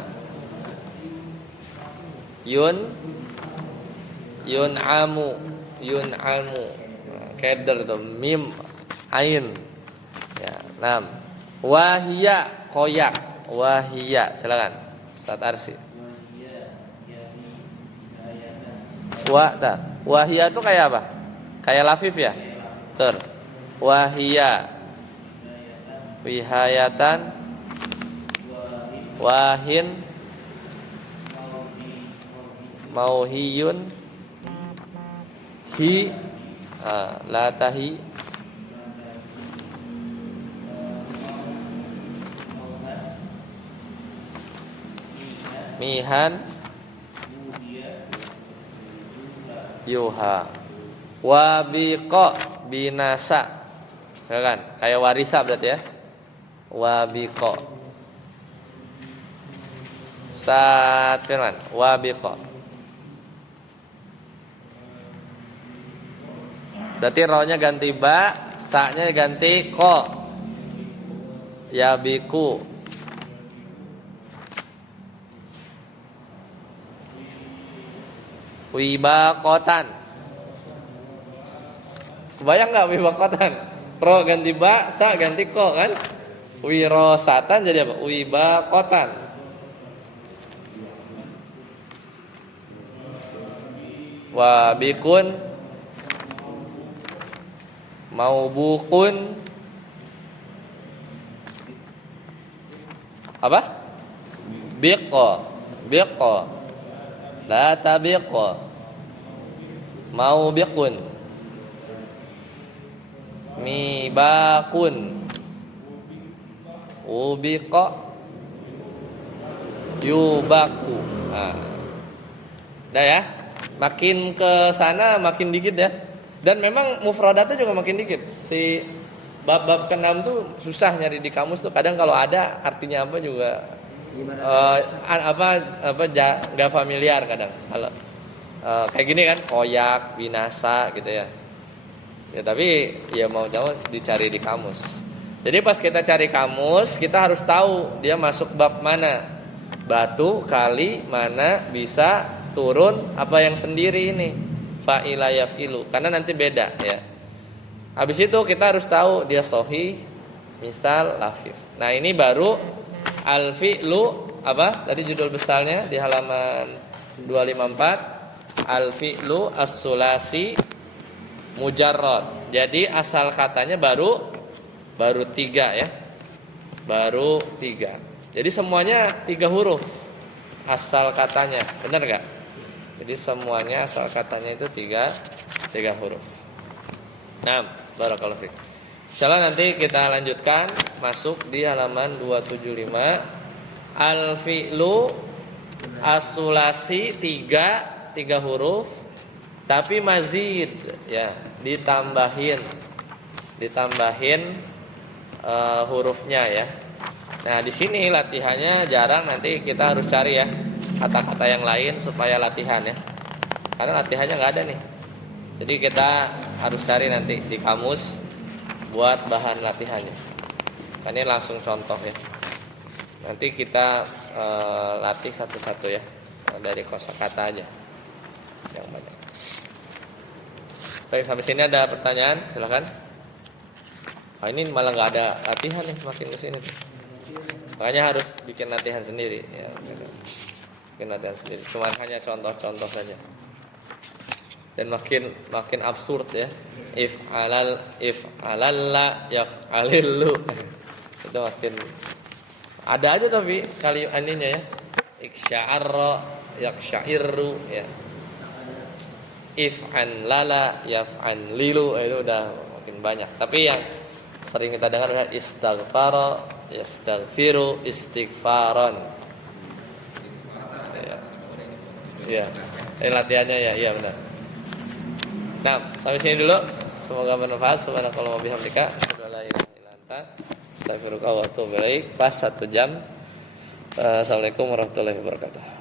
Yun'amu. Keder tuh, mim ain. Ya, 6. Wahia, koyak. Wahia, silakan. Ustaz Arsi. Wahia itu kayak apa? Kayak lafif ya? Wahia. Wihayatan. Wahin. Mauhiyun. Latahi. Mihan. Yuha. Wabiqo binasa. Kan? Kayak warisa berarti ya. Wabiqo. Ustaz Firman, wabiqo. Berarti ro-nya ganti ba, ta-nya ganti ko. Yabiku. Wibaqotan. Kebayang nggak wibaqotan? Ro ganti ba, ta ganti ko kan? Wirosatan jadi apa? Wibaqotan. Wabikun. Maubukun. Apa? Biqo. La tabiqo. Maubikun. Mibakun. Ubiqo. Yubaku. Udah ya. Makin ke sana makin dikit ya. Dan memang mufradatnya juga makin dikit. Si bab-bab ke-6 tuh susah nyari di kamus tuh. Kadang kalau ada artinya apa juga nggak familiar kadang. Kalau kayak gini kan koyak, binasa gitu ya. Ya tapi ya mau jauh dicari di kamus. Jadi pas kita cari kamus, kita harus tahu dia masuk bab mana. Batu, kali, mana, bisa, turun, apa yang sendiri ini. Fa'ila yaf'ilu, karena nanti beda ya. Habis itu kita harus tahu dia sahih, misal, lafif. Nah ini baru al-fi'lu, apa? Tadi judul besarnya di halaman 254. Al-fi'lu as-sulasi mujarrad. Jadi asal katanya baru 3 ya. Baru 3. Jadi semuanya 3 huruf. asal katanya, benar nggak? Jadi semuanya asal katanya itu tiga huruf. Nah, barakallahu fiik. Setelah nanti kita lanjutkan masuk di halaman 275. Al-fi'lu as-sulasi tiga huruf tapi mazid ya, ditambahin hurufnya ya. Nah, di sini latihannya jarang, nanti kita harus cari ya kata-kata yang lain supaya latihan ya. Karena latihannya nggak ada nih. Jadi kita harus cari nanti di kamus buat bahan latihannya. Ini langsung contoh ya. Nanti kita latih satu-satu ya, dari kosakata aja yang banyak. Baik, sampai sini ada pertanyaan, silakan. Nah, ini malah nggak ada latihan nih, makin kesini tuh. Makanya harus bikin latihan sendiri ya. Bikin latihan sendiri. Cuman hanya contoh-contoh saja. Dan makin absurd ya. If alalla yaf'alillu. Itu makin ada aja tapi kali aninya ya. Iksya'arra yaksya'irru ya. If'an lala yaf'an lilu, itu udah makin banyak. Tapi yang sering kita dengar adalah istaghfara yastaghfiru istighfaran. Ya. Ini latihannya ya, iya benar. Nah, sampai sini dulu. Semoga bermanfaat. Subhanakallahumma wa bihamdika, asyhadu an la ilaha illa anta, astaghfiruka wa atubu ilaik. Pas 1 jam. Assalamualaikum warahmatullahi wabarakatuh.